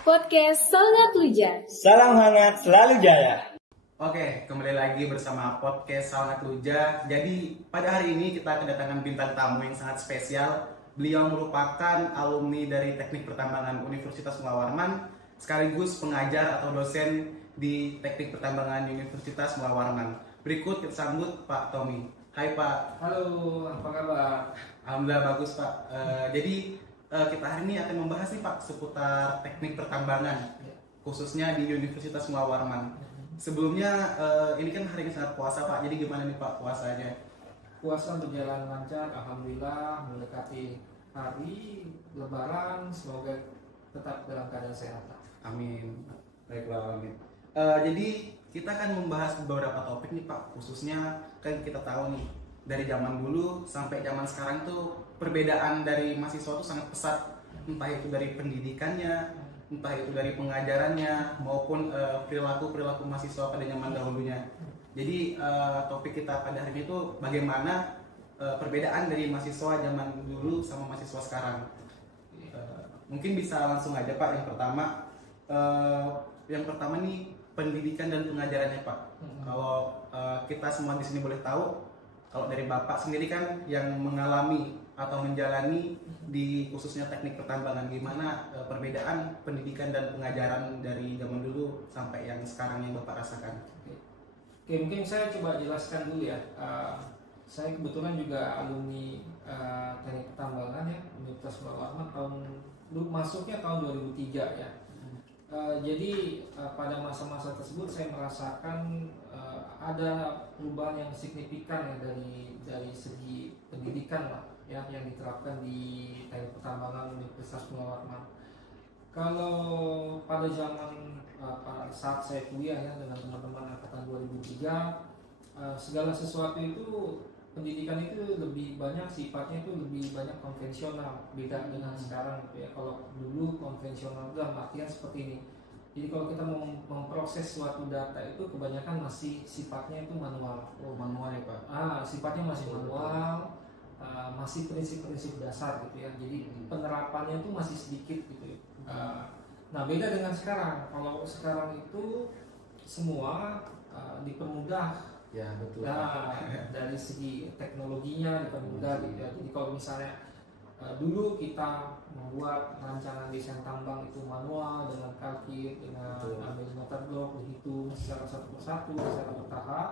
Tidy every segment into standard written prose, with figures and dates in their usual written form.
Podcast Sangat Luja. Salam hangat selalu jaya. Oke, kembali lagi bersama podcast Sangat Luja. Jadi pada hari ini kita kedatangan bintang tamu yang sangat spesial. Beliau merupakan alumni dari Teknik Pertambangan Universitas Mulawarman, sekaligus pengajar atau dosen di Teknik Pertambangan Universitas Mulawarman. Berikut kita sambut Pak Tommy. Hai Pak. Halo, apa kabar? Alhamdulillah bagus Pak. Kita hari ini akan membahas nih Pak seputar teknik pertambangan, khususnya di Universitas Mulawarman. Sebelumnya ini kan hari ini sangat puasa Pak, jadi gimana nih Pak puasanya? Puasa berjalan lancar, alhamdulillah, mendekati hari Lebaran, semoga tetap dalam keadaan sehat. Amin. Baiklah, amin. Jadi kita akan membahas beberapa topik nih Pak, khususnya kan kita tahu nih dari zaman dulu sampai zaman sekarang tuh perbedaan dari mahasiswa tuh sangat pesat, entah itu dari pendidikannya, entah itu dari pengajarannya maupun perilaku mahasiswa pada zaman dahulunya. Jadi topik kita pada hari ini tuh bagaimana perbedaan dari mahasiswa zaman dulu sama mahasiswa sekarang. Mungkin bisa langsung aja Pak, yang pertama nih pendidikan dan pengajarannya Pak. Kalau kita semua di sini boleh tahu, kalau dari Bapak sendiri kan yang mengalami atau menjalani di khususnya teknik pertambangan, gimana perbedaan pendidikan dan pengajaran dari zaman dulu sampai yang sekarang yang Bapak rasakan? Oke, mungkin saya coba jelaskan dulu ya. Saya kebetulan juga alumni Teknik Pertambangan ya, Universitas Mulawarman, masuknya tahun 2003 ya. Jadi pada masa-masa tersebut saya merasakan ada perubahan yang signifikan ya dari segi pendidikan lah ya, yang diterapkan di Teknik Pertambangan Universitas Mulawarman. Kalau pada zaman saat saya kuliah ya dengan teman-teman angkatan 2003, segala sesuatu itu pendidikan itu lebih banyak sifatnya itu lebih banyak konvensional, beda dengan sekarang gitu ya. Kalau dulu konvensional dalam artian seperti ini. Jadi kalau kita mau memproses suatu data itu kebanyakan masih sifatnya itu manual. Oh, manual ya Pak? Sifatnya masih manual, masih prinsip-prinsip dasar gitu ya. Jadi penerapannya itu masih sedikit gitu ya. Nah beda dengan sekarang. Kalau sekarang itu semua dipermudah. Ya betul. Dari segi teknologinya dipermudah gitu ya. Jadi kalau misalnya dulu kita membuat rancangan desain tambang itu manual dengan kalkit, dengan ambil meter blok, berhitung secara satu persatu, secara bertahap.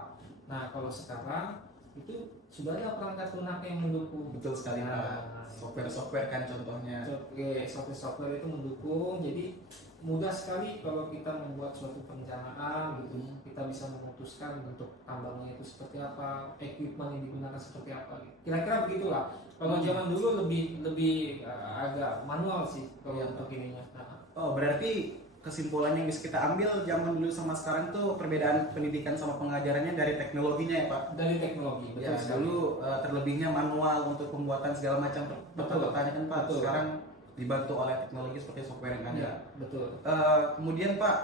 Nah kalau sekarang itu sudah ada perangkat lunak yang mendukung. Betul sekali Pak. Software kan contohnya. Oke, software itu mendukung. Jadi mudah sekali kalau kita membuat suatu perencanaan gitu, kita bisa memutuskan bentuk tambangnya itu seperti apa, equipment yang digunakan seperti apa. Kira-kira begitulah. Kalau zaman dulu lebih agak manual sih kalau untuk ininya. Oh, berarti kesimpulan yang bisa kita ambil zaman dulu sama sekarang tuh perbedaan pendidikan sama pengajarannya dari teknologinya ya Pak? Dari teknologi, betul Ya, sekali. dulu terlebihnya manual untuk pembuatan segala macam peta-petanya kan Pak. Betul. Sekarang dibantu oleh teknologi seperti software yang ada. Ya, betul. Kemudian Pak,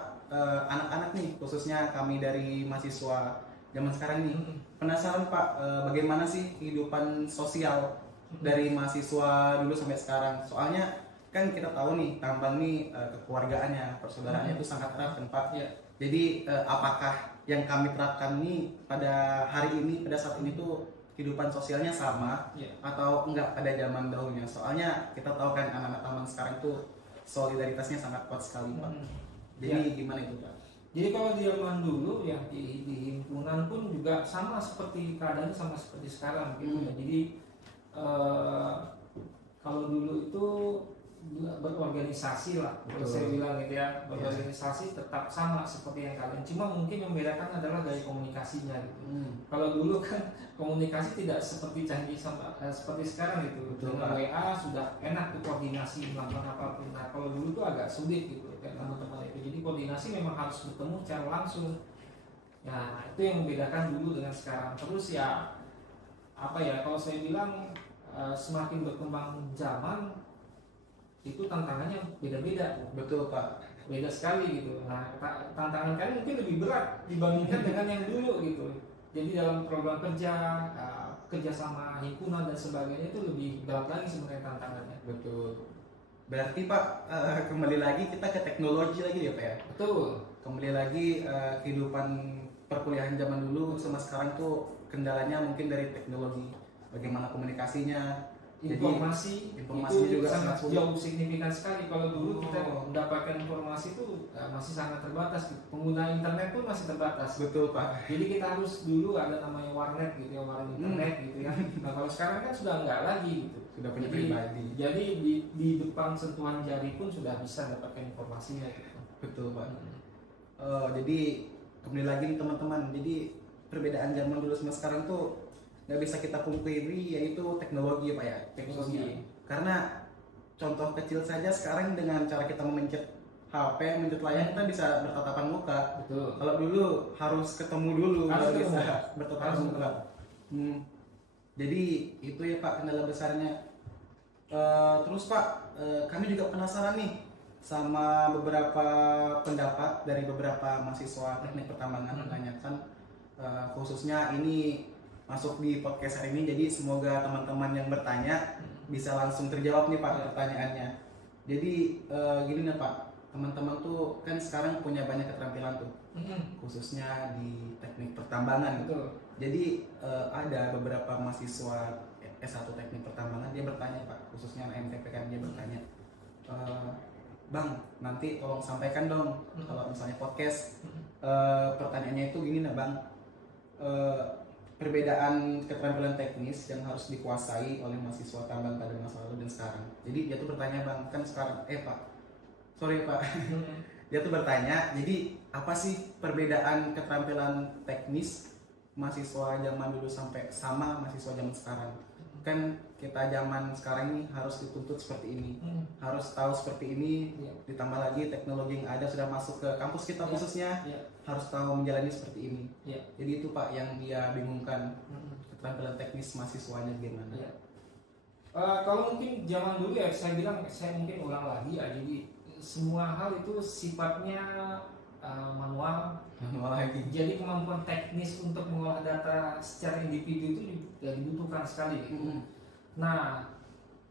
anak-anak nih khususnya kami dari mahasiswa zaman sekarang nih penasaran Pak, bagaimana sih kehidupan sosial dari mahasiswa dulu sampai sekarang? Soalnya kan kita tahu nih tambang nih kekeluargaannya, persaudaraannya itu sangat erat kan Pak. Ya. Jadi apakah yang kami terapkan nih pada hari ini, pada saat ini tuh kehidupan sosialnya sama atau enggak pada zaman dahulunya? Soalnya kita tahu kan anak-anak tambang sekarang tuh solidaritasnya sangat kuat sekali Pak. Jadi gimana itu Pak? Jadi kalau di zaman dulu ya di himpunan pun juga sama seperti keadaannya sama seperti sekarang gitu ya. Jadi kalau dulu itu berorganisasi lah, kalau saya bilang gitu ya, berorganisasi tetap sama seperti yang kalian, cuma mungkin membedakan adalah dari komunikasinya gitu. Kalau dulu kan komunikasi tidak seperti canggih seperti sekarang gitu. Dengan WA sudah enak tuh koordinasi melakukan apapun. Nah kalau dulu tuh agak sulit gitu kan teman-teman itu. Jadi koordinasi memang harus bertemu secara langsung. Nah itu yang membedakan dulu dengan sekarang. Terus ya apa ya, kalau saya bilang semakin berkembang zaman itu tantangannya beda-beda. Betul Pak. Beda sekali gitu. Nah tantangan kalian mungkin lebih berat dibandingkan dengan yang dulu gitu. Jadi dalam program kerja sama himpunan dan sebagainya itu lebih berat lagi sebenarnya tantangannya. Betul. Berarti Pak, kembali lagi kita ke teknologi lagi ya Pak ya. Betul. Kembali lagi kehidupan perkuliahan zaman dulu sama sekarang tuh kendalanya mungkin dari teknologi. Bagaimana komunikasinya, Informasi informasi itu juga sangat sangat sulit. jauh signifikan sekali. Kalau dulu kita Oh. mendapatkan informasi itu masih sangat terbatas. Pengguna internet pun masih terbatas. Betul Pak. Jadi kita harus dulu ada namanya warnet gitu ya, warnet internet gitu ya. Nah kalau sekarang kan sudah enggak lagi gitu. Sudah punya Jadi- pribadi. Jadi di depan sentuhan jari pun sudah bisa dapatkan informasinya gitu. Betul Pak. Jadi kembali lagi nih teman-teman. Jadi perbedaan zaman dulu sama sekarang tuh nggak bisa kita pungkiri, yaitu teknologi ya Pak ya. Teknologi. Khususnya. Karena contoh kecil saja sekarang dengan cara kita memencet HP, memencet layar kita bisa bertatapan muka. Betul. Kalau dulu harus ketemu dulu Harus baru bisa ketemu. bertatapan Harus muka. Jadi itu ya Pak kendala besarnya. Terus Pak, kami juga penasaran nih sama beberapa pendapat dari beberapa mahasiswa teknik pertambangan menanyakan, khususnya ini masuk di podcast hari ini, jadi semoga teman-teman yang bertanya bisa langsung terjawab nih Pak pertanyaannya. Jadi gini nih Pak, teman-teman tuh kan sekarang punya banyak keterampilan tuh, khususnya di teknik pertambangan. Betul. Jadi ada beberapa mahasiswa S1 teknik pertambangan dia bertanya Pak, khususnya anak MTP kan dia bertanya, Bang nanti tolong sampaikan dong kalau misalnya podcast, pertanyaannya itu gini nah Bang, perbedaan keterampilan teknis yang harus dikuasai oleh mahasiswa tambang pada masa lalu dan sekarang. Jadi dia tuh bertanya Bang, kan sekarang Pak, sorry Pak, dia tuh bertanya, jadi apa sih perbedaan keterampilan teknis mahasiswa zaman dulu sampai sama mahasiswa zaman sekarang? Kan kita zaman sekarang ini harus dituntut seperti ini, harus tahu seperti ini, ditambah lagi teknologi yang ada sudah masuk ke kampus kita khususnya, harus tahu menjalani seperti ini. Jadi itu Pak yang dia bingungkan, keterampilan teknis mahasiswanya gimana? Kalau mungkin zaman dulu ya saya mungkin ulang lagi ya, jadi semua hal itu sifatnya manual. Lagi. Jadi kemampuan teknis untuk mengolah data secara individu itu juga dibutuhkan sekali gitu. Nah,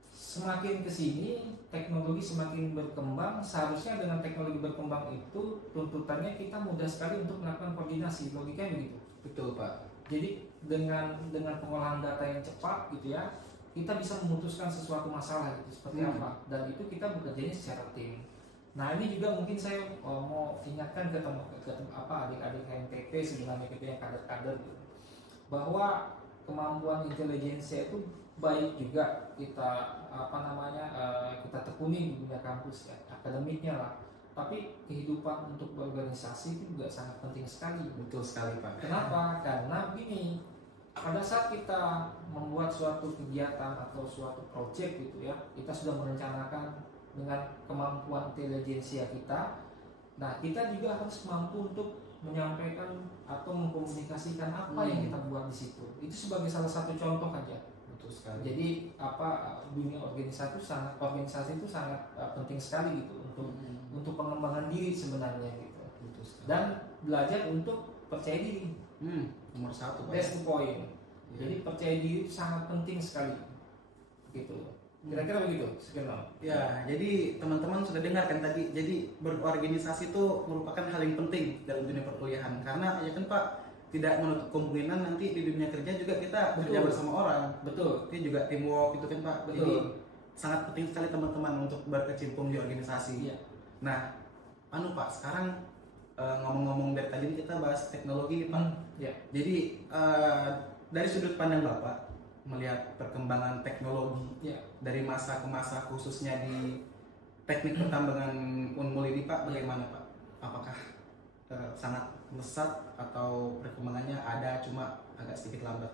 semakin kesini teknologi semakin berkembang, seharusnya dengan teknologi berkembang itu tuntutannya kita mudah sekali untuk melakukan koordinasi, logikanya begitu. Betul Pak. Jadi dengan pengolahan data yang cepat gitu ya, kita bisa memutuskan sesuatu masalah gitu seperti apa, dan itu kita bekerjanya secara tim. Nah ini juga mungkin saya mau ingatkan ke adik-adik HMTP sebenarnya kita yang kader-kader gitu, bahwa kemampuan intelijensia itu baik juga kita kita tekuni di dunia kampus ya, akademiknya lah. Tapi kehidupan untuk berorganisasi itu juga sangat penting sekali. Betul sekali Pak. Kenapa? Karena begini, pada saat kita membuat suatu kegiatan atau suatu proyek gitu ya, kita sudah merencanakan dengan kemampuan intelijensia kita. Nah, kita juga harus mampu untuk menyampaikan atau mengkomunikasikan apa yang kita buat di situ. Itu sebagai salah satu contoh aja. Betul sekali. Jadi dunia organisasi itu sangat penting sekali gitu untuk pengembangan diri sebenarnya gitu. Betul sekali. Dan belajar untuk percaya diri. Nomor satu Pak. That's the point. Jadi percaya diri itu sangat penting sekali. Gitu. Kira-kira begitu, sekian. Ya, jadi teman-teman sudah dengar kan tadi. Jadi berorganisasi itu merupakan hal yang penting dalam dunia perkuliahan. Karena ya kan Pak, tidak menutup kemungkinan nanti di dunia kerja juga kita bekerja bersama orang. Betul. Itu juga teamwork itu kan Pak. Betul. Jadi sangat penting sekali teman-teman untuk berkecimpung di organisasi. Iya. Nah, Pak, sekarang ngomong-ngomong dari tadi kita bahas teknologi nih Pak. Ya. Jadi dari sudut pandang Bapak melihat perkembangan teknologi dari masa ke masa khususnya di teknik pertambangan Unmul ini Pak, bagaimana Pak? Apakah sangat pesat atau perkembangannya ada cuma agak sedikit lambat?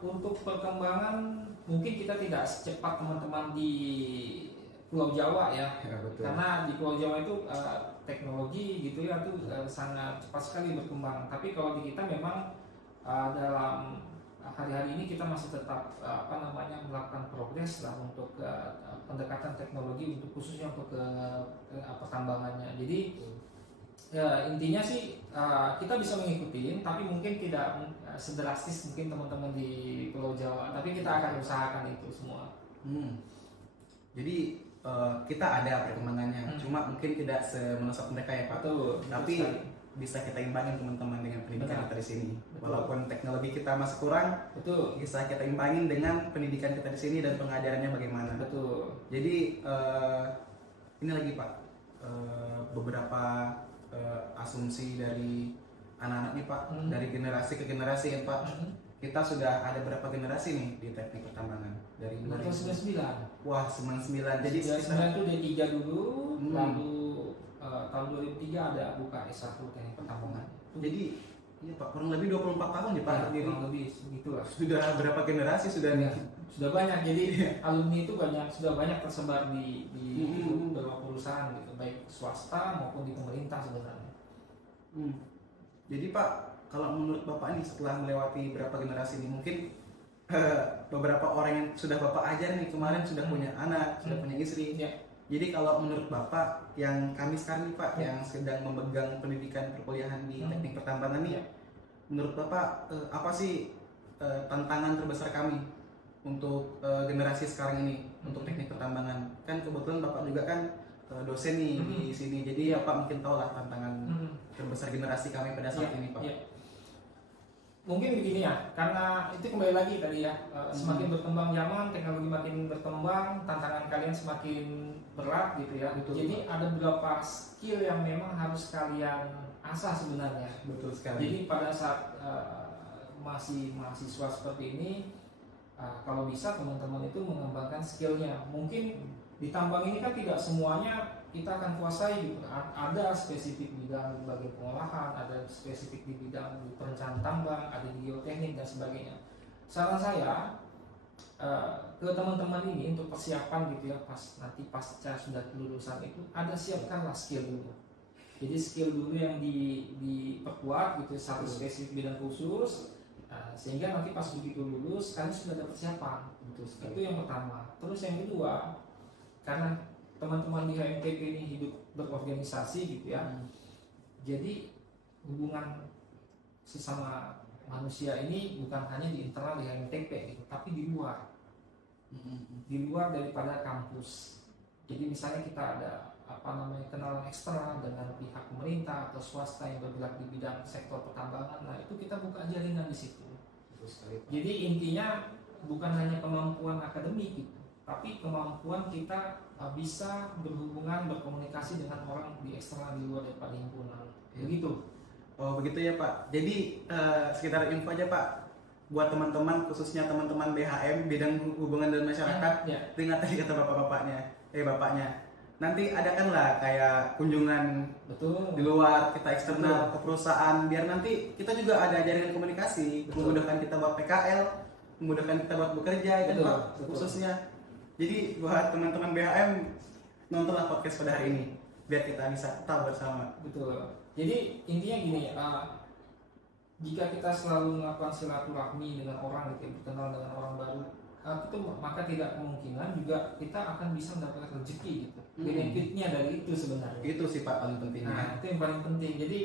Untuk perkembangan mungkin kita tidak secepat teman-teman di Pulau Jawa ya, Betul. karena di Pulau Jawa itu teknologi gitu ya itu sangat cepat sekali berkembang. Tapi kalau di kita memang dalam hari-hari ini kita masih tetap melakukan progres lah untuk pendekatan teknologi untuk khususnya untuk ke pertambangannya. Jadi intinya sih kita bisa mengikuti, tapi mungkin tidak sedrastis mungkin teman-teman di Pulau Jawa. Tapi kita akan usahakan itu semua. Jadi kita ada perkembangannya, cuma mungkin tidak semenusuk mereka ya Pak. Betul. Tapi sekali. bisa kita imbangin teman-teman dengan pendidikan Benar. kita di sini. Betul. Walaupun teknologi kita masih kurang, Betul. bisa kita imbangin dengan pendidikan kita di sini dan pengajarannya bagaimana. Betul. Jadi ini lagi Pak, beberapa asumsi dari anak-anak nih Pak, dari generasi ke generasi kan Pak. Kita sudah ada berapa generasi nih di teknik pertambangan dari 1999. Wah 99. Jadi 99 itu D3 dulu, Hmm. lalu tahun 2003 ada buka S1 teknik pertambangan. Jadi iya Pak, kurang lebih 24 tahun ya Pak. Ya, berdiri. kurang lebih begitulah. Sudah berapa generasi sudah Ya, nih? sudah banyak. Jadi alumni itu sudah banyak tersebar di Hmm. beberapa perusahaan gitu, baik swasta maupun di pemerintah sebenarnya. Jadi Pak, kalau menurut Bapak ini setelah melewati berapa generasi ini mungkin beberapa orang yang sudah Bapak ajar nih kemarin sudah punya anak, sudah punya istri. Ya. Jadi kalau menurut Bapak yang kami sekarang nih Pak Ya. yang sedang memegang pendidikan perkuliahan di teknik pertambangan nih, Ya. menurut Bapak apa sih tantangan terbesar kami untuk generasi sekarang ini untuk teknik pertambangan? Kan kebetulan Bapak juga kan dosen nih di sini, jadi Bapak mungkin tahu lah tantangan terbesar generasi kami pada saat ini Pak. Ya. Mungkin begini ya, karena itu kembali lagi tadi ya, semakin berkembang zaman, teknologi makin berkembang, tantangan kalian semakin berat gitu ya. Betul, Jadi ada beberapa skill yang memang harus kalian asah sebenarnya. Betul sekali. Jadi pada saat masih mahasiswa seperti ini, kalau bisa teman-teman itu mengembangkan skillnya. Mungkin di tambang ini kan tidak semuanya kita akan kuasai gitu. Ada spesifik bidang di bagian pengolahan, ada spesifik di bidang di perencanaan tambang, ada di geoteknik dan sebagainya. Saran saya ke teman-teman ini untuk persiapan gitu ya, nanti pasca sudah kelulusan itu ada siapkanlah skill dulu. Jadi skill dulu yang diperkuat gitu, satu spesifik bidang khusus, sehingga nanti pas begitu lulus kalian sudah ada persiapan. Itu yang pertama. Terus yang kedua, karena teman-teman di HMTP ini hidup berorganisasi gitu ya, jadi hubungan sesama manusia ini bukan hanya di internal di HMTP gitu, tapi di luar daripada kampus. Jadi misalnya kita ada kenalan eksternal dengan pihak pemerintah atau swasta yang bergerak di bidang sektor pertambangan, nah itu kita buka jaringan di situ. Jadi intinya bukan hanya kemampuan akademik gitu, tapi kemampuan kita bisa berhubungan, berkomunikasi dengan orang di eksternal di luar daripada himpunan. Begitu. Oh begitu ya Pak. Jadi sekitar info aja Pak buat teman-teman, khususnya teman-teman BHM bidang hubungan dan masyarakat. Ya. Dengar tadi kata bapaknya. Nanti adakanlah kayak kunjungan Betul. di luar, kita eksternal ke perusahaan, biar nanti kita juga ada jaringan komunikasi, memudahkan kita buat PKL, memudahkan kita buat bekerja, gitu Pak, khususnya. Jadi buat teman-teman BHM, nontonlah podcast pada hari ini biar kita bisa tahu bersama. Betul. Jadi intinya gini, jika kita selalu melakukan silaturahmi dengan orang gitu, berkenal dengan orang baru, itu maka tidak kemungkinan juga kita akan bisa mendapatkan rezeki gitu. Benefitnya dari itu sebenarnya. Itu sih Pak paling pentingnya. Nah, itu yang paling penting. Jadi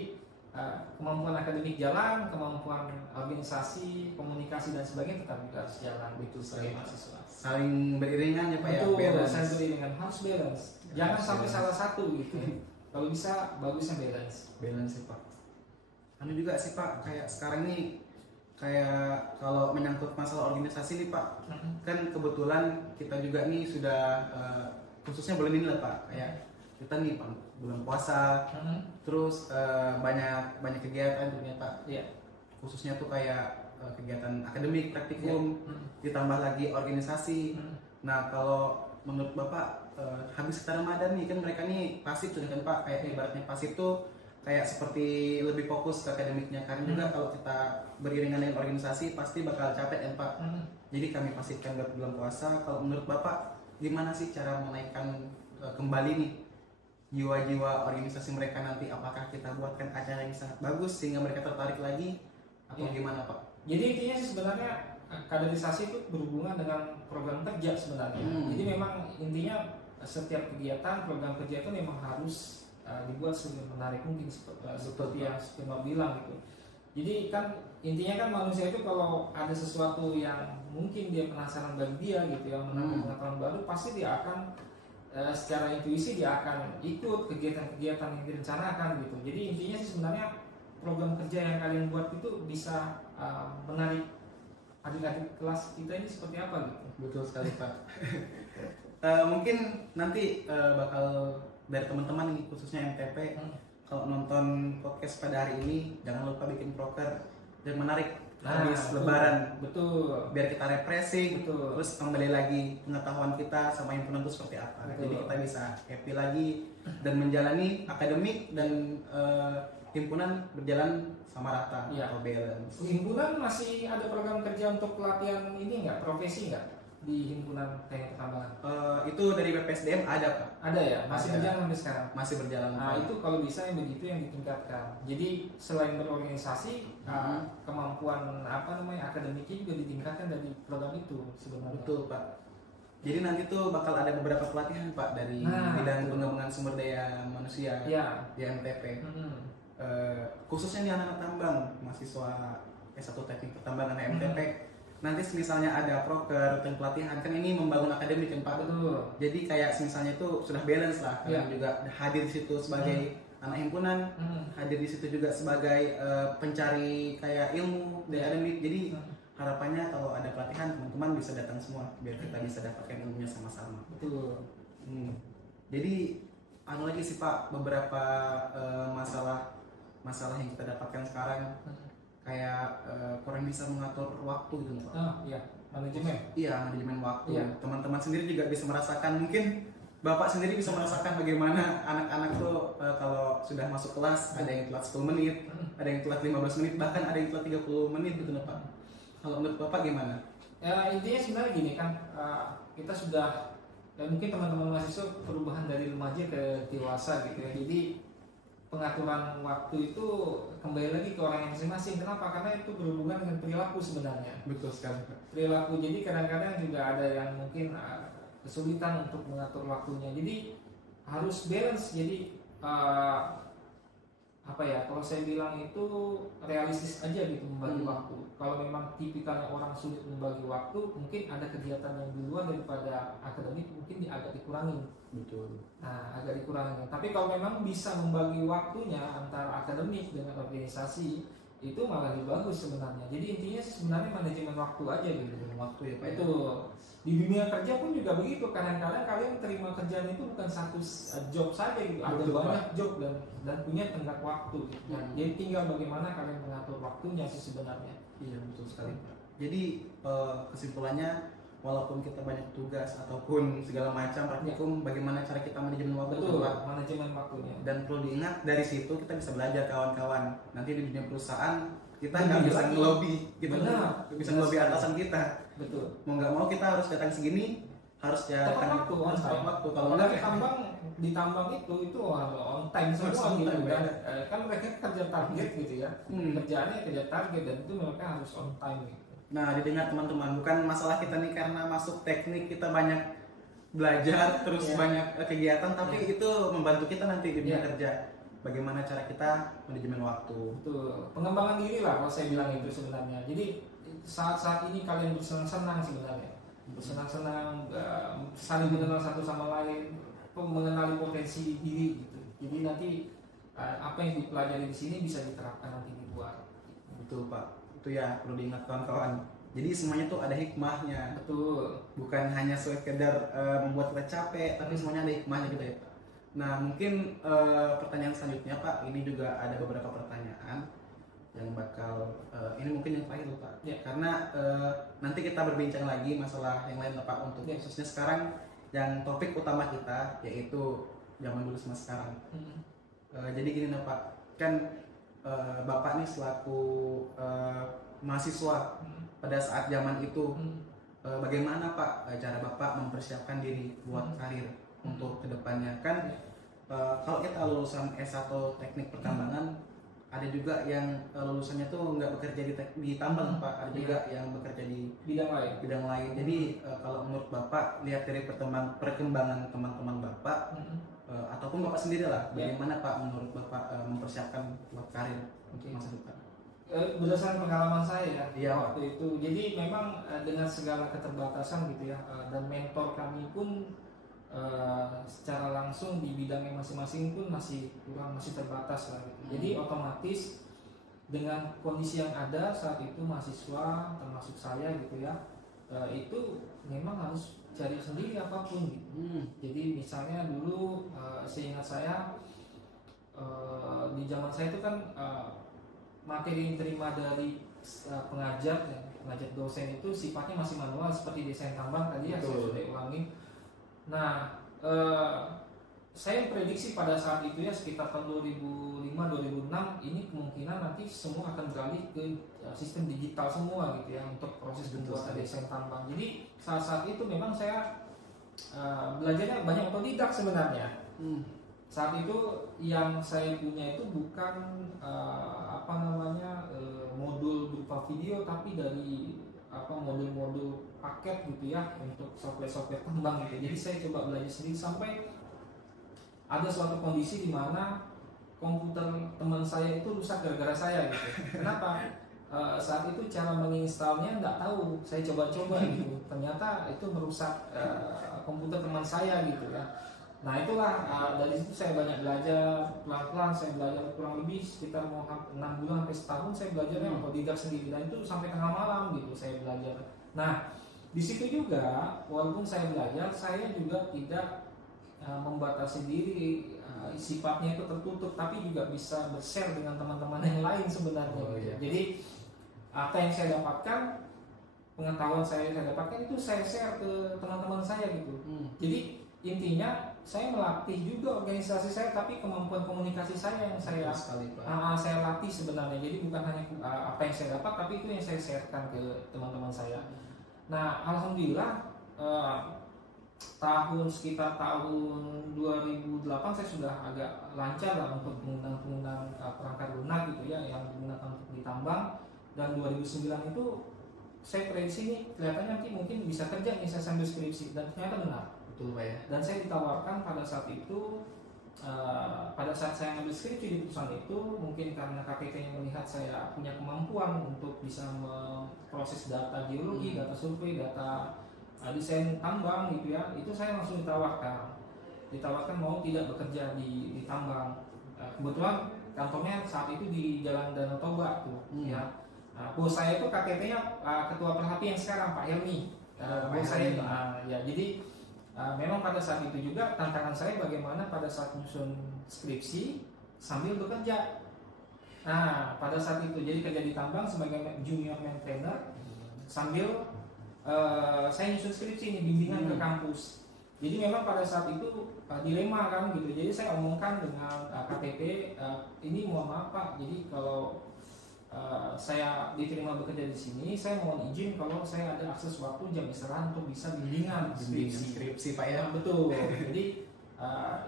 kemampuan akademik jalan, kemampuan organisasi, komunikasi dan sebagainya tetap juga harus jalan itu sebagai mahasiswa. Saling beriringan ya Pak ya. Betul, saling beriringan, harus balance. Jangan Harus sampai balance. salah satu gitu. Kalau bisa bagusnya balance. Balance sih Pak. Anu juga sih Pak, kayak sekarang nih kayak kalau menyangkut masalah organisasi nih Pak, kan kebetulan kita juga nih sudah khususnya bulan ini lah Pak, kayak kita nih Pak bulan puasa, terus banyak kegiatan ternyata, khususnya tuh kayak kegiatan akademik, praktikum, ditambah lagi organisasi. Nah kalau menurut Bapak habis kita Ramadan nih kan mereka nih pasif tuh kan Pak, kayak ibaratnya pasif tuh kayak seperti lebih fokus ke akademiknya, karena juga kalau kita beriringan dengan organisasi pasti bakal capek kan Pak. Jadi kami pastikan buat bulan puasa. Kalau menurut Bapak gimana sih cara menaikkan kembali nih jiwa-jiwa organisasi mereka nanti? Apakah kita buatkan acara yang sangat bagus sehingga mereka tertarik lagi atau gimana Pak? Jadi intinya sih sebenarnya kaderisasi itu berhubungan dengan program kerja sebenarnya. Jadi memang intinya setiap kegiatan program kerja itu memang harus dibuat semenarik mungkin seperti yang Skema bilang gitu. Jadi kan intinya kan manusia itu kalau ada sesuatu yang mungkin dia penasaran bagi dia gitu ya, menambah pengetahuan baru, pasti dia akan secara intuisi dia akan ikut kegiatan-kegiatan yang direncanakan gitu. Jadi intinya sih sebenarnya program kerja yang kalian buat itu bisa menarik adik-adik kelas kita ini seperti apa gitu. Betul sekali Pak. Mungkin nanti bakal dari teman-teman ini khususnya MTP kalau nonton podcast pada hari ini jangan lupa bikin proker yang menarik habis Lebaran. Betul. Biar kita refreshing, Betul. terus kembali lagi pengetahuan kita sama himpunan itu seperti apa. Betul. Jadi kita bisa happy lagi dan menjalani akademik dan himpunan berjalan sama rata Iya. atau balance. Himpunan masih ada program kerja untuk pelatihan ini nggak, profesi nggak di himpunan teknik pertambangan? Itu dari BPSDM ada Pak, Ada ya, masih Ada. berjalan sampai sekarang. masih berjalan. Nah Pak. itu kalau bisa yang begitu yang ditingkatkan. Jadi selain berorganisasi, kemampuan akademiknya juga ditingkatkan dari program itu sebenarnya. Betul Pak. Jadi nanti tuh bakal ada beberapa pelatihan Pak dari bidang betul. pengembangan sumber daya manusia Ya. di MTP. Khususnya nih anak-anak tambang, mahasiswa S1 Teknik Pertambangan MTP. Nanti misalnya ada proker dan pelatihan, kan ini membangun akademik kan Pak. Betul. Jadi kayak misalnya itu sudah balance lah, kalian juga hadir di situ sebagai anak himpunan, hadir di situ juga sebagai pencari kayak ilmu di akademik. Jadi harapannya kalau ada pelatihan teman-teman bisa datang semua biar kita bisa dapatkan ilmunya sama-sama. Betul. Jadi anu lagi sih Pak, beberapa masalah yang kita dapatkan sekarang kayak kurang bisa mengatur waktu gitu Pak. Iya, manajemen. Iya, manajemen waktu. Iya. Teman-teman sendiri juga bisa merasakan, mungkin Bapak sendiri bisa merasakan bagaimana anak-anak tuh kalau sudah masuk kelas ada yang telat 10 menit, ada yang telat 15 menit, bahkan ada yang telat 30 menit gitu Pak. Kalau menurut Bapak gimana? Ya intinya sebenarnya gini kan, kita sudah mungkin teman-teman mahasiswa perubahan dari remaja ke dewasa gitu ya. Jadi pengaturan waktu itu kembali lagi ke orang yang masing-masing. Kenapa? Karena itu berhubungan dengan perilaku sebenarnya. Betul sekali Pak. Perilaku. Jadi kadang-kadang juga ada yang mungkin kesulitan untuk mengatur waktunya. Jadi harus balance. Jadi kalau saya bilang itu realistis aja gitu membagi waktu. Kalau memang tipikalnya orang sulit membagi waktu, mungkin ada kegiatan yang di luar daripada akademik mungkin agak dikurangin. Betul. Nah, agak dikurangin. Tapi kalau memang bisa membagi waktunya antara akademik dengan organisasi, itu malah lebih bagus sebenarnya. Jadi intinya sebenarnya manajemen waktu aja gitu. Waktu ya Pak. Itu di dunia kerja pun juga begitu. Kadang-kadang kalian terima kerjaan itu bukan satu job saja gitu. Ada Betul, banyak job dan punya tenggat waktu gitu. Jadi tinggal bagaimana kalian mengatur waktunya sih sebenarnya. Iya betul sekali Pak. Jadi kesimpulannya walaupun kita banyak tugas ataupun segala macam praktikum, bagaimana cara kita manajemen waktu Betul, Pak. manajemen waktunya. Dan perlu diingat dari situ kita bisa belajar kawan-kawan. Nanti di dunia perusahaan kita Lebih nggak bisa lagi. ngelobi, kita Benar. nggak bisa ngelobi atasan kita. Betul. Mau nggak mau kita harus datang segini, harus Tepat datang waktu, on harus tepat time. waktu. Kalau Kalau nggak di tambang itu on time Harus semua on gitu time, kan. ya. Kan mereka kerja target gitu ya. Kerjaannya kerja target dan itu mereka harus on time gitu. Nah, didengar teman-teman, bukan masalah kita nih karena masuk teknik kita banyak belajar terus banyak kegiatan, tapi itu membantu kita nanti di dunia kerja. Bagaimana cara kita manajemen waktu. Betul. Pengembangan diri lah kalau saya bilang itu sebenarnya. Jadi saat-saat ini kalian bersenang-senang sebenarnya. Bersenang-senang, saling mengenal satu sama lain, mengenali potensi diri gitu. Jadi nanti apa yang dipelajari di sini bisa diterapkan nanti di luar. Betul Pak. Itu ya perlu diingat kawan-kawan. Jadi semuanya tuh ada hikmahnya. Betul. Bukan hanya sekedar membuat kita capek, tapi semuanya ada hikmahnya gitu ya Pak. Nah mungkin pertanyaan selanjutnya Pak, ini juga ada beberapa pertanyaan yang bakal ini mungkin yang terakhir loh Pak. Karena nanti kita berbincang lagi masalah yang lain Pak, untuk khususnya sekarang yang topik utama kita yaitu zaman dulu sama sekarang. Jadi gini Pak, kan Bapak nih selaku mahasiswa pada saat zaman itu, bagaimana Pak cara Bapak mempersiapkan diri buat karir untuk kedepannya? Kan kalau kita lulusan S1 Teknik Pertambangan, ada juga yang lulusannya tuh nggak bekerja di tambang Pak, ada juga yang bekerja di bidang lain. Jadi kalau menurut Bapak, lihat dari perkembangan teman-teman Bapak ataupun Bapak sendiri lah, bagaimana Pak menurut Bapak mempersiapkan buat karir untuk masa depan? Berdasarkan pengalaman saya Iya, waktu itu, jadi memang dengan segala keterbatasan gitu ya, dan mentor kami pun secara langsung di bidangnya masing-masing pun masih kurang, masih terbatas lah gitu. Jadi otomatis dengan kondisi yang ada saat itu mahasiswa termasuk saya gitu ya, itu memang harus cari sendiri apapun gitu. Jadi misalnya dulu seingat saya di zaman saya itu kan materi yang diterima dari pengajar ya, pengajar dosen itu sifatnya masih manual seperti desain tambang tadi ya, saya sudah ulangi. Nah, saya prediksi pada saat itu ya sekitar tahun 2005-2006 ini kemungkinan nanti semua akan beralih ke sistem digital semua gitu ya untuk proses pembuatan desain tambang. Jadi saat itu memang saya belajarnya banyak otodidak sebenarnya. Saat itu yang saya punya itu bukan modul berupa video, tapi dari modul-modul paket gitu ya untuk software tambang gitu. Jadi saya coba belajar sendiri sampai ada suatu kondisi di mana komputer teman saya itu rusak gara-gara saya gitu. Kenapa? Saat itu cara menginstalnya nggak tahu, saya coba-coba gitu. Ternyata itu merusak komputer teman saya gitu ya. Nah itulah dari situ saya banyak belajar, pelan-pelan saya belajar kurang lebih sekitar 6 bulan sampai setahun saya belajarnya otodidak sendiri, dan itu sampai tengah malam gitu saya belajar. Nah di situ juga walaupun saya belajar, saya juga tidak membatasi diri, sifatnya itu tertutup, tapi juga bisa bershare dengan teman-teman yang lain sebenarnya. Jadi apa yang saya dapatkan, pengetahuan saya dapatkan itu saya share ke teman-teman saya gitu. Jadi intinya saya melatih juga organisasi saya, tapi kemampuan komunikasi saya yang saya latih sebenarnya. Jadi bukan hanya apa yang saya dapat, tapi itu yang saya sharekan ke teman-teman saya. Nah alhamdulillah sekitar tahun 2008 saya sudah agak lancar lah untuk menggunakan perangkat lunak gitu ya yang digunakan untuk ditambang. Dan 2009 itu saya prediksi nih kelihatannya nanti mungkin bisa kerja nih saya sambil skripsi, dan ternyata benar. Betul Pak ya. Dan saya ditawarkan pada saat itu, pada saat saya ngambil skripsi di perusahaan itu, mungkin karena KPT-nya melihat saya punya kemampuan untuk bisa memproses data geologi, data survei, data desain tambang gitu ya, itu saya langsung ditawarkan mau tidak bekerja di tambang. Kebetulan kantornya saat itu di Jalan Danau Toba tuh ya. Bos saya itu KTP-nya ketua Perhati yang sekarang Pak Helmi. Bos saya itu ya, jadi memang pada saat itu juga tantangan saya bagaimana pada saat menyusun skripsi sambil bekerja. Nah pada saat itu jadi kerja di tambang sebagai junior maintainer sambil saya nyusun skripsi ini, bimbingan ke kampus. Jadi memang pada saat itu dilema kan gitu. Jadi saya omongkan dengan KTP, ini mohon maaf Pak, jadi kalau saya diterima bekerja di sini, saya mohon izin kalau saya ada akses waktu jam istirahat untuk bisa bimbingan skripsi Pak ya. Betul. Jadi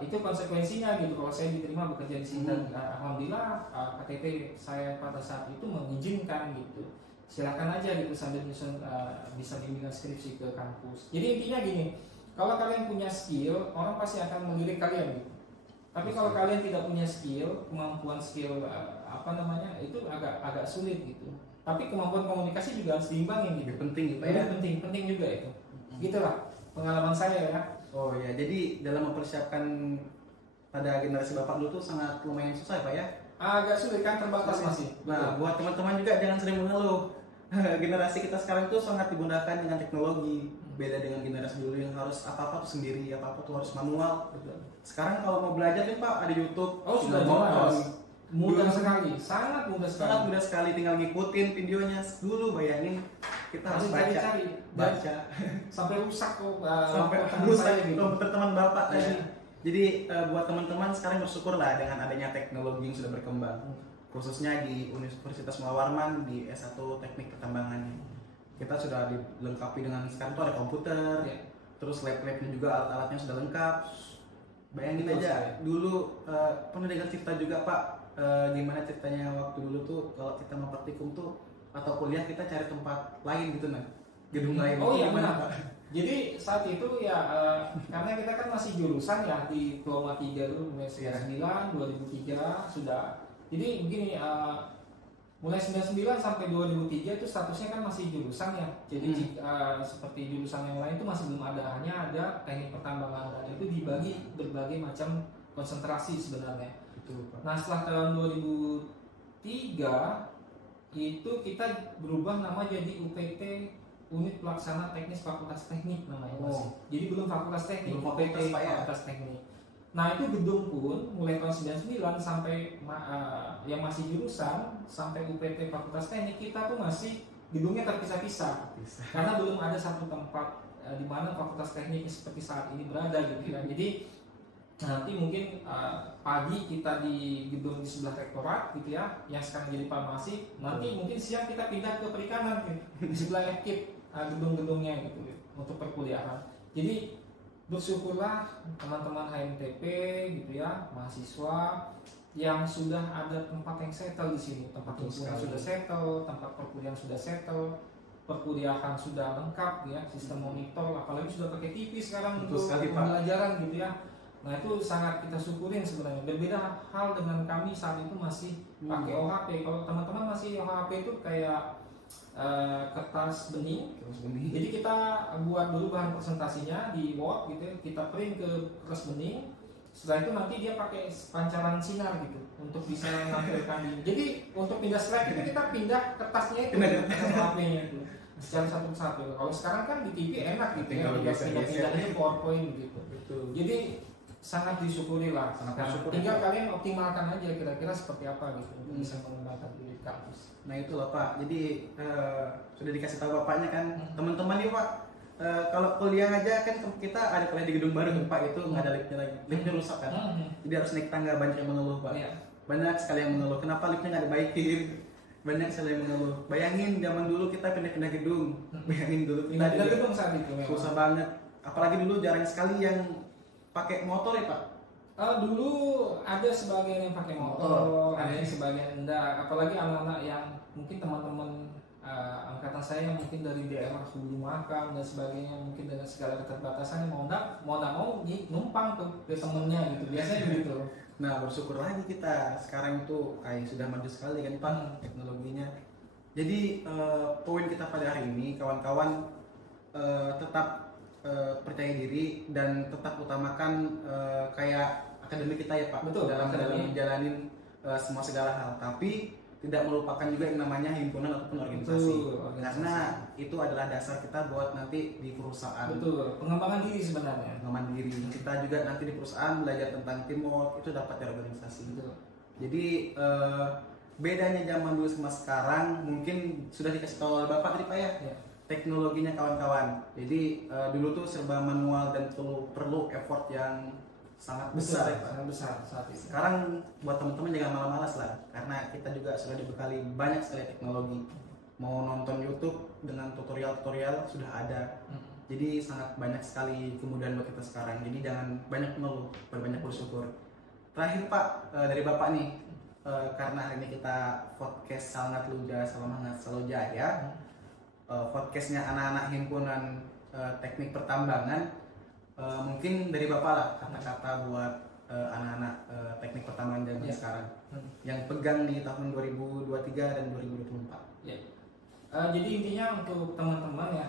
itu konsekuensinya gitu kalau saya diterima bekerja di sini. Dan alhamdulillah KTP saya pada saat itu mengizinkan gitu. Silakan aja gitu sambil nyusun bisa bimbingan skripsi ke kampus. Jadi intinya gini, kalau kalian punya skill, orang pasti akan melirik kalian gitu. Tapi kalau kalian tidak punya skill, kemampuan skill itu agak sulit gitu. Tapi kemampuan komunikasi juga harus diimbangin gitu. Penting gitu ya. Penting juga itu. Gitulah pengalaman saya ya. Oh ya, jadi dalam mempersiapkan pada generasi Bapak dulu tuh sangat lumayan susah ya Pak ya? Agak sulit kan, terbatas masih. Nah, buat teman-teman juga jangan sering mengeluh. Generasi kita sekarang tuh sangat dimudahkan dengan teknologi. Beda dengan generasi dulu yang harus apa-apa tuh sendiri, apa-apa tuh harus manual. Sekarang kalau mau belajar nih Pak, ada YouTube. Oh sudah jelas. Mudah sekali, sangat mudah sekali. Sangat mudah sekali, tinggal ngikutin videonya. Dulu bayangin kita harus baca sampai rusak kok. Sampai rusak komputer teman Bapak tadi. Jadi buat teman-teman sekarang bersyukur lah dengan adanya teknologi yang sudah berkembang. Khususnya di Universitas Mula Warman di S1 Teknik Pertambangan. Kita sudah dilengkapi dengan sekarang tuh ada komputer, terus lab-labnya juga alat-alatnya sudah lengkap. Bayangin aja dulu pernah dengar cerita juga Pak, gimana ceritanya waktu dulu tuh kalau kita mau praktikum tuh atau kuliah kita cari tempat lain gitu gedung lain. Oh iya benar. Jadi saat itu ya karena kita kan masih jurusan ya di Diploma 3 dulu, semester 9 2003 sudah. Jadi begini mulai 99 sampai 2003 itu statusnya kan masih jurusan ya. Jadi seperti jurusan yang lain itu masih belum ada, hanya ada teknik pertambangan, dan itu dibagi berbagai macam konsentrasi sebenarnya. Betul, Pak. Nah setelah tahun 2003 itu kita berubah nama jadi UPT, Unit Pelaksana Teknis Fakultas Teknik namanya masih. Jadi belum Fakultas Teknik, Belum UPT fakultas, Pak, ya? Fakultas Teknik. Nah itu gedung pun mulai tahun 99 sampai yang masih jurusan sampai UPT Fakultas Teknik kita tuh masih gedungnya terpisah-pisah. Karena belum ada satu tempat di mana Fakultas Teknik seperti saat ini berada gitu ya. Jadi nanti mungkin pagi kita di gedung di sebelah rektorat gitu ya, yang sekarang jadi farmasi. Nanti mungkin siang kita pindah ke perikanan gitu, di sebelah ekip gedung-gedungnya gitu untuk perkuliahan. Jadi bersyukurlah teman-teman HMTP gitu ya, mahasiswa yang sudah ada tempat yang settle di sini, tempat himpunan sudah settle, tempat perkuliahan sudah settle, perkuliahan sudah lengkap ya, sistem monitor, apalagi sudah pakai TV sekarang untuk pembelajaran gitu ya. Nah itu sangat kita syukurin sebenarnya. Berbeda hal dengan kami saat itu masih pakai OHP. Kalau teman-teman masih OHP itu kayak kertas bening. Jadi kita buat dulu bahan presentasinya di Word gitu, kita print ke kertas bening. Setelah itu nanti dia pakai pancaran sinar gitu untuk bisa menampilkan ini. Jadi untuk pindah slide itu kita pindah kertasnya itu, kertas HP-nya itu secara satu persatu. Kalau sekarang kan di TV enak gitu ya, pindah-pindahnya PowerPoint gitu. Jadi sangat disyukuri lah. Tinggal kalian optimalkan aja kira-kira seperti apa gitu untuk bisa mengembangkan diri kampus. Nah itu loh Pak, jadi sudah dikasih tahu Bapaknya kan, teman-teman nih Pak, kalau kuliah aja kan kita ada kuliah di gedung baru tuh Pak, itu nggak ada liftnya lagi, liftnya rusak kan, jadi harus naik tangga. Banyak yang mengeluh Pak, banyak sekali yang mengeluh, kenapa liftnya nggak dibaikin, banyak sekali yang mengeluh. Bayangin zaman dulu kita pindah-pindah gedung, bayangin dulu kita pindah gedung saat itu susah banget, apalagi dulu jarang sekali yang pakai motor ya Pak. Dulu ada sebagian yang pakai motor, ada yang sebagian enggak. Apalagi anak-anak yang mungkin teman-teman angkatan saya mungkin dari daerah Hulu Makam dan sebagainya, mungkin dengan segala keterbatasan mau mau numpang ke temennya gitu. Biasanya gitu. Nah bersyukur lagi kita sekarang itu sudah maju sekali kan Pak teknologinya. Jadi poin kita pada hari ini kawan-kawan tetap percaya diri dan tetap utamakan kayak akademik kita ya Pak. Betul, dalam menjalani semua segala hal, tapi tidak melupakan juga yang namanya himpunan ataupun organisasi. Betul, karena itu adalah dasar kita buat nanti di perusahaan. Betul, pengembangan diri sebenarnya. Pengembangan diri kita juga nanti di perusahaan belajar tentang teamwork, itu dapat dari organisasi. Betul. Jadi bedanya zaman dulu sama sekarang mungkin sudah dikasih tahu oleh Bapak tadi Pak ya. Teknologinya kawan-kawan. Jadi dulu tuh serba manual dan perlu effort yang sangat besar ya Pak. Sangat besar saat itu. Sekarang buat teman-teman jangan malas-malas lah, karena kita juga sudah dibekali banyak sekali teknologi. Mau nonton YouTube dengan tutorial-tutorial sudah ada. Jadi sangat banyak sekali kemudahan buat kita sekarang. Jadi jangan banyak mengeluh, berbanyak bersyukur. Terakhir Pak, dari Bapak nih, karena hari ini kita podcast Salam Luja, Salam Hangat Selalu Jaya. Podcastnya anak-anak himpunan teknik pertambangan, mungkin dari Bapak lah kata-kata buat anak-anak teknik pertambangan zaman sekarang yang pegang di tahun 2023 dan 2024. Ya. Jadi intinya untuk teman-teman ya,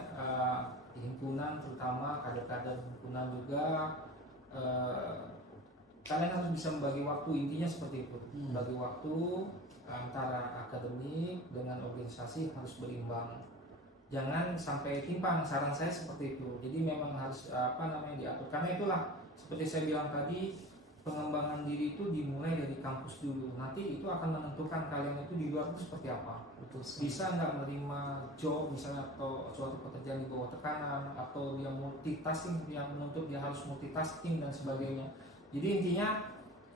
himpunan terutama kader-kader himpunan juga, kalian harus bisa membagi waktu, intinya seperti itu. Bagi waktu antara akademik dengan organisasi harus berimbang. Jangan sampai timpang, saran saya seperti itu. Jadi memang harus diatur. Karena itulah seperti saya bilang tadi, pengembangan diri itu dimulai dari kampus dulu. Nanti itu akan menentukan kalian itu di luar itu seperti apa. Bisa nggak menerima job misalnya, atau suatu pekerjaan di bawah tekanan, atau dia multitasking, yang menuntut dia harus multitasking dan sebagainya. Jadi intinya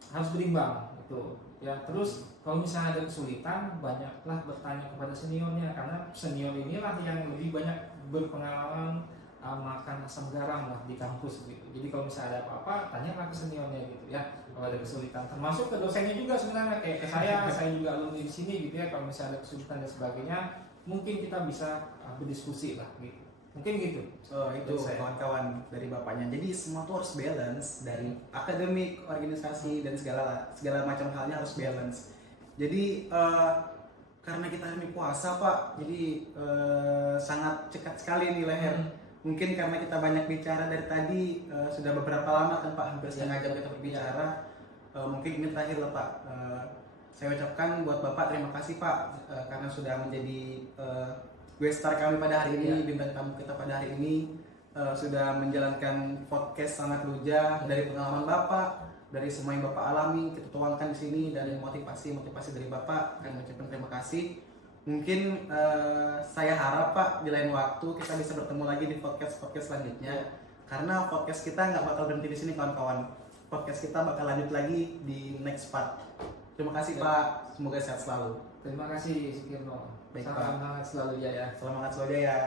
harus berimbang itu. Ya, terus kalau misalnya ada kesulitan, banyaklah bertanya kepada seniornya, karena senior inilah yang lebih banyak berpengalaman makan asam garam lah di kampus gitu. Jadi kalau misalnya ada apa-apa, tanyalah ke seniornya gitu ya. Kalau ada kesulitan, termasuk ke dosennya juga sebenarnya, kayak ke saya juga alumni di sini gitu ya. Kalau misalnya ada kesulitan dan sebagainya, mungkin kita bisa berdiskusi lah gitu. Mungkin gitu. Itu kawan-kawan dari Bapaknya. Jadi semua tuh harus balance, dari akademik, organisasi dan segala macam halnya harus balance. Jadi karena kita hari ini puasa Pak, jadi sangat cekat sekali nih leher. Mungkin karena kita banyak bicara dari tadi, sudah beberapa lama kan Pak, hampir setengah jam kita berbicara. Mungkin ini terakhir lah Pak. Saya ucapkan buat Bapak terima kasih Pak, karena sudah menjadi guest star kami pada hari ini, bintang tamu kita pada hari ini, sudah menjalankan podcast Sangat Luja dari pengalaman Bapak, dari semua yang Bapak alami kita tuangkan di sini, dari motivasi dari Bapak. Kami ucapkan terima kasih. Mungkin saya harap Pak di lain waktu kita bisa bertemu lagi di podcast selanjutnya, karena podcast kita nggak bakal berhenti di sini kawan-kawan. Podcast kita bakal lanjut lagi di next part. Terima kasih Pak, semoga sehat selalu. Terima kasih Sukirno. Baik, Salam Pak. hangat selalu ya. Selamat selalu ya.